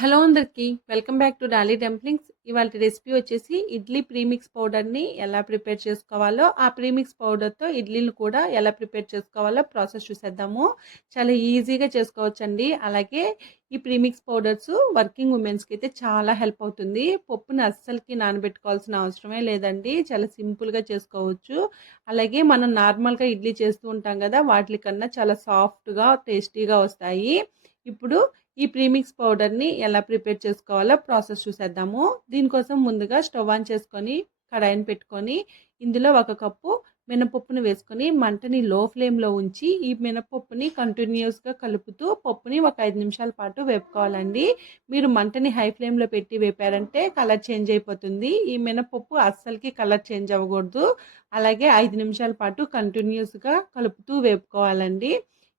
Hello అందరికీ welcome back to Dolly dumplings. ఇవాళ recipe వచ్చేసి ఇడ్లీ ప్రీమిక్స్ పౌడర్ని ఎలా ప్రిపేర్ చేసుకోవాలో ఆ ప్రీమిక్స్ పౌడర్తో ఇడ్లీలు కూడా ఎలా ప్రిపేర్ చేసుకోవాలో ప్రాసెస్ చూసేద్దాము. చాలా ఈజీగా చేసుకోవచ్చండి. అలాగే ఈ ప్రీమిక్స్ పౌడర్స్ వర్కింగ్ ఉమెన్స్కి అయితే చాలా హెల్ప్ అవుతుంది. పప్పుని అస్సలకి నానబెట్టుకోవాల్సిన అవసరమే లేదండి. చాలా సింపుల్గా చేసుకోవచ్చు. అలాగే మనం నార్మల్గా ఇడ్లీ చేస్తూ ఉంటాం కదా వాటికన్నా చాలా సాఫ్ట్గా టేస్టీగా వస్తాయి. ఇప్పుడు ఈ ప్రీమిక్స్ పౌడర్ని ఎలా ప్రిపేర్ చేసుకోవాలో ప్రాసెస్ చూసేద్దాము. దీనికోసం ముందుగా స్టవ్ ఆన్ చేసుకొని కడాయిని పెట్టుకొని ఇందులో ఒక కప్పు మినపప్పుని వేసుకొని మంటని లో ఫ్లేమ్లో ఉంచి ఈ మినపప్పుని కంటిన్యూస్గా కలుపుతూ పప్పుని ఒక ఐదు నిమిషాల పాటు వేపుకోవాలండి. మీరు మంటని హై ఫ్లేమ్లో పెట్టి వేపారంటే కలర్ చేంజ్ అయిపోతుంది. ఈ మినపప్పు అస్సలకి కలర్ చేంజ్ అవ్వకూడదు. అలాగే ఐదు నిమిషాల పాటు కంటిన్యూస్గా కలుపుతూ వేపుకోవాలండి.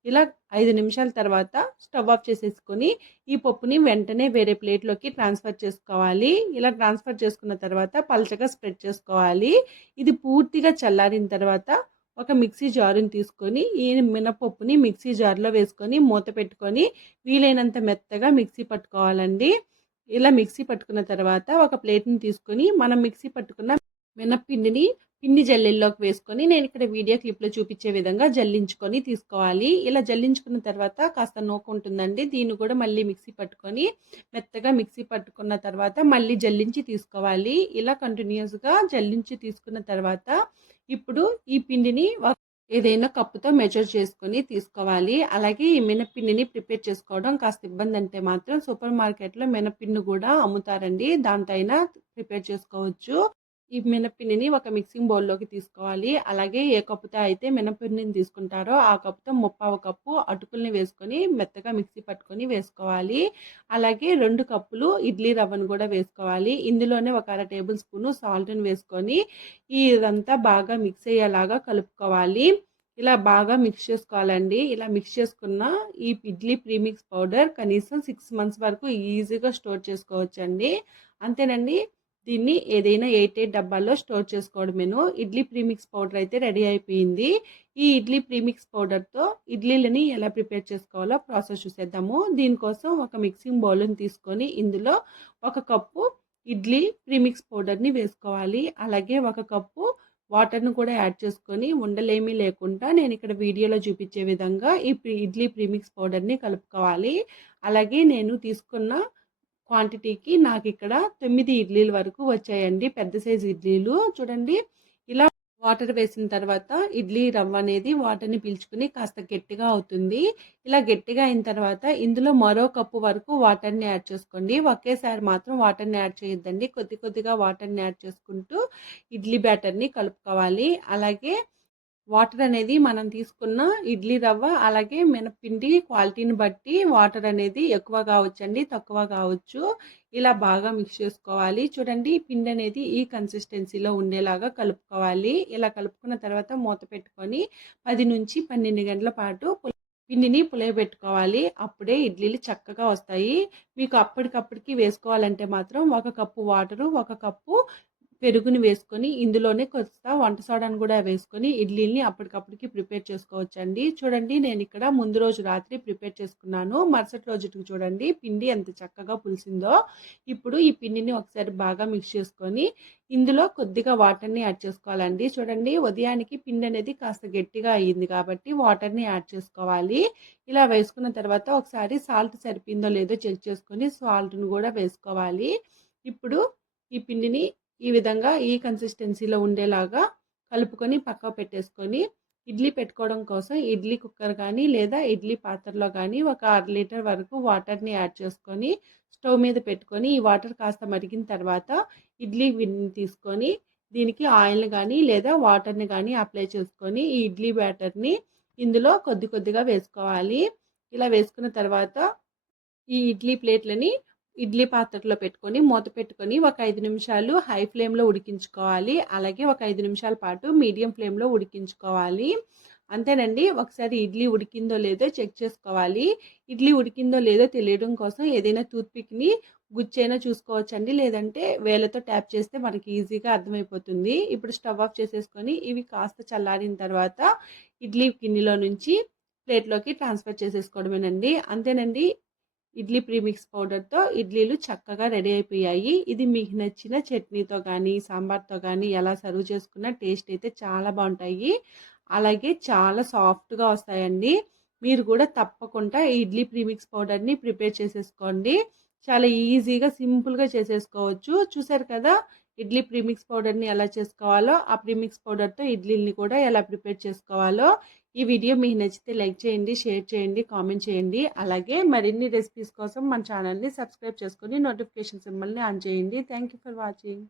ఇలా ఐదు నిమిషాల తర్వాత స్టవ్ ఆఫ్ చేసేసుకొని ఈ పప్పుని వెంటనే వేరే ప్లేట్లోకి ట్రాన్స్ఫర్ చేసుకోవాలి. ఇలా ట్రాన్స్ఫర్ చేసుకున్న తర్వాత పలచగా స్ప్రెడ్ చేసుకోవాలి. ఇది పూర్తిగా చల్లారిన తర్వాత ఒక మిక్సీ జారుని తీసుకొని ఈ మినపప్పుని మిక్సీ జార్లో వేసుకొని మూత పెట్టుకొని వీలైనంత మెత్తగా మిక్సీ పట్టుకోవాలండి. ఇలా మిక్సీ పట్టుకున్న తర్వాత ఒక ప్లేట్ని తీసుకొని మనం మిక్సీ పట్టుకున్న మినప్పిండిని పిండి జల్లెల్లోకి వేసుకొని నేను ఇక్కడ వీడియో క్లిప్లో చూపించే విధంగా జల్లించుకొని తీసుకోవాలి. ఇలా జల్లించుకున్న తర్వాత కాస్త నూక ఉంటుందండి. దీన్ని కూడా మళ్ళీ మిక్సీ పట్టుకొని మెత్తగా మిక్సీ పట్టుకున్న తర్వాత మళ్ళీ జల్లించి తీసుకోవాలి. ఇలా కంటిన్యూస్గా జల్లించి తీసుకున్న తర్వాత ఇప్పుడు ఈ పిండిని ఏదైనా కప్పుతో మెజర్ చేసుకొని తీసుకోవాలి. అలాగే ఈ మినపిండిని ప్రిపేర్ చేసుకోవడం కాస్త ఇబ్బంది అంటే మాత్రం సూపర్ మార్కెట్లో మినపిండి కూడా అమ్ముతారండి. దాంతో అయినా ప్రిపేర్ చేసుకోవచ్చు. ఈ మినప్పిండిని ఒక మిక్సింగ్ బౌల్లోకి తీసుకోవాలి. అలాగే ఏ కప్పుతో అయితే మినపిండిని తీసుకుంటారో ఆ కప్పుతో ముప్పావు కప్పు అటుకుల్ని వేసుకొని మెత్తగా మిక్సీ పట్టుకొని వేసుకోవాలి. అలాగే రెండు కప్పులు ఇడ్లీ రవ్వను కూడా వేసుకోవాలి. ఇందులోనే ఒక అర టేబుల్ స్పూను సాల్ట్ని వేసుకొని ఇదంతా బాగా మిక్స్ అయ్యేలాగా కలుపుకోవాలి. ఇలా బాగా మిక్స్ చేసుకోవాలండి. ఇలా మిక్స్ చేసుకున్న ఈ ఇడ్లీ ప్రీమిక్స్ పౌడర్ కనీసం సిక్స్ మంత్స్ వరకు ఈజీగా స్టోర్ చేసుకోవచ్చండి. అంతేనండి. దీన్ని ఏదైనా ఎయిట్ ఎయిట్ డబ్బాల్లో స్టోర్ చేసుకోవడమేను ఇడ్లీ ప్రీమిక్స్ పౌడర్ అయితే రెడీ అయిపోయింది. ఈ ఇడ్లీ ప్రీమిక్స్ పౌడర్తో ఇడ్లీలని ఎలా ప్రిపేర్ చేసుకోవాలో ప్రాసెస్ చూసేద్దాము. దీనికోసం ఒక మిక్సింగ్ బౌల్ని తీసుకొని ఇందులో ఒక కప్పు ఇడ్లీ ప్రీమిక్స్ పౌడర్ని వేసుకోవాలి. అలాగే ఒక కప్పు వాటర్ను కూడా యాడ్ చేసుకొని ఉండలేమీ లేకుండా నేను ఇక్కడ వీడియోలో చూపించే విధంగా ఈ ఇడ్లీ ప్రీమిక్స్ పౌడర్ని కలుపుకోవాలి. అలాగే నేను తీసుకున్న క్వాంటిటీకి నాకు ఇక్కడ తొమ్మిది ఇడ్లీల వరకు వచ్చాయండి. పెద్ద సైజు ఇడ్లీలు. చూడండి ఇలా వాటర్ వేసిన తర్వాత ఇడ్లీ రవ్వ అనేది వాటర్ని పీల్చుకుని కాస్త గట్టిగా అవుతుంది. ఇలా గట్టిగా అయిన తర్వాత ఇందులో మరో కప్పు వరకు వాటర్ని యాడ్ చేసుకోండి. ఒకేసారి మాత్రం వాటర్ని యాడ్ చేయొద్దండి. కొద్ది కొద్దిగా వాటర్ని యాడ్ చేసుకుంటూ ఇడ్లీ బ్యాటర్ని కలుపుకోవాలి. అలాగే వాటర్ అనేది మనం తీసుకున్న ఇడ్లీ రవ్వ అలాగే మినపిండి క్వాలిటీని బట్టి వాటర్ అనేది ఎక్కువ కావచ్చండి తక్కువ కావచ్చు. ఇలా బాగా మిక్స్ చేసుకోవాలి. చూడండి పిండి అనేది ఈ కన్సిస్టెన్సీలో ఉండేలాగా కలుపుకోవాలి. ఇలా కలుపుకున్న తర్వాత మూత పెట్టుకొని పది నుంచి పన్నెండు గంటల పాటు పిండిని పులయబెట్టుకోవాలి. అప్పుడే ఇడ్లీలు చక్కగా వస్తాయి. మీకు అప్పటికప్పటికి వేసుకోవాలంటే మాత్రం ఒక కప్పు వాటరు ఒక కప్పు పెరుగుని వేసుకొని ఇందులోనే కొత్త వంట సోడాను కూడా వేసుకొని ఇడ్లీని అప్పటికప్పటికి ప్రిపేర్ చేసుకోవచ్చండి. చూడండి నేను ఇక్కడ ముందు రోజు రాత్రి ప్రిపేర్ చేసుకున్నాను. మరుసటి రోజుకి చూడండి పిండి ఎంత చక్కగా పులిసిందో. ఇప్పుడు ఈ పిండిని ఒకసారి బాగా మిక్స్ చేసుకొని ఇందులో కొద్దిగా వాటర్ని యాడ్ చేసుకోవాలండి. చూడండి ఉదయానికి పిండి అనేది కాస్త గట్టిగా అయ్యింది కాబట్టి వాటర్ని యాడ్ చేసుకోవాలి. ఇలా వేసుకున్న తర్వాత ఒకసారి సాల్ట్ సరిపోయిందో లేదో చెక్ చేసుకొని సాల్ట్ని కూడా వేసుకోవాలి. ఇప్పుడు ఈ పిండిని ఈ విధంగా ఈ కన్సిస్టెన్సీలో ఉండేలాగా కలుపుకొని పక్క పెట్టేసుకొని ఇడ్లీ పెట్టుకోవడం కోసం ఇడ్లీ కుక్కర్ కానీ లేదా ఇడ్లీ పాత్రలో కానీ ఒక అర లీటర్ వరకు వాటర్ని యాడ్ చేసుకొని స్టవ్ మీద పెట్టుకొని ఈ వాటర్ కాస్త మరిగిన తర్వాత ఇడ్లీ తీసుకొని దీనికి ఆయిల్ని కానీ లేదా వాటర్ని కానీ అప్లై చేసుకొని ఈ ఇడ్లీ బ్యాటర్ని ఇందులో కొద్ది కొద్దిగా వేసుకోవాలి. ఇలా వేసుకున్న తర్వాత ఈ ఇడ్లీ ప్లేట్లని ఇడ్లీ పాత్రలో పెట్టుకొని మూత పెట్టుకొని ఒక ఐదు నిమిషాలు హై ఫ్లేమ్లో ఉడికించుకోవాలి. అలాగే ఒక ఐదు నిమిషాల పాటు మీడియం ఫ్లేమ్లో ఉడికించుకోవాలి. అంతేనండి ఒకసారి ఇడ్లీ ఉడికిందో లేదో చెక్ చేసుకోవాలి. ఇడ్లీ ఉడికిందో లేదో తెలియడం కోసం ఏదైనా టూత్పిక్ని గుచ్చైనా చూసుకోవచ్చండి. లేదంటే వేలతో ట్యాప్ చేస్తే మనకి ఈజీగా అర్థమైపోతుంది. ఇప్పుడు స్టవ్ ఆఫ్ చేసేసుకొని ఇవి కాస్త చల్లారిన తర్వాత ఇడ్లీ గిన్నెలో నుంచి ప్లేట్లోకి ట్రాన్స్ఫర్ చేసేసుకోవడమేనండి. అంతేనండి ఇడ్లీ ప్రీమిక్స్ పౌడర్తో ఇడ్లీలు చక్కగా రెడీ అయిపోయాయి. ఇది మీకు నచ్చిన చట్నీతో కానీ సాంబార్తో కానీ ఎలా సర్వ్ చేసుకున్న టేస్ట్ అయితే చాలా బాగుంటాయి. అలాగే చాలా సాఫ్ట్గా వస్తాయండి. మీరు కూడా తప్పకుండా ఇడ్లీ ప్రీమిక్స్ పౌడర్ని ప్రిపేర్ చేసేసుకోండి. చాలా ఈజీగా సింపుల్గా చేసేసుకోవచ్చు. చూసారు కదా ఇడ్లీ ప్రీమిక్స్ పౌడర్ని ఎలా చేసుకోవాలో ఆ ప్రీమిక్స్ పౌడర్తో ఇడ్లీని కూడా ఎలా ప్రిపేర్ చేసుకోవాలో ఈ వీడియో మీకు నచ్చితే లైక్ చేయండి షేర్ చేయండి కామెంట్ చేయండి. అలాగే మరిన్ని రెసిపీస్ కోసం మన ఛానల్ని సబ్స్క్రైబ్ చేసుకొని నోటిఫికేషన్ సింబల్ని ఆన్ చేయండి. Thank for watching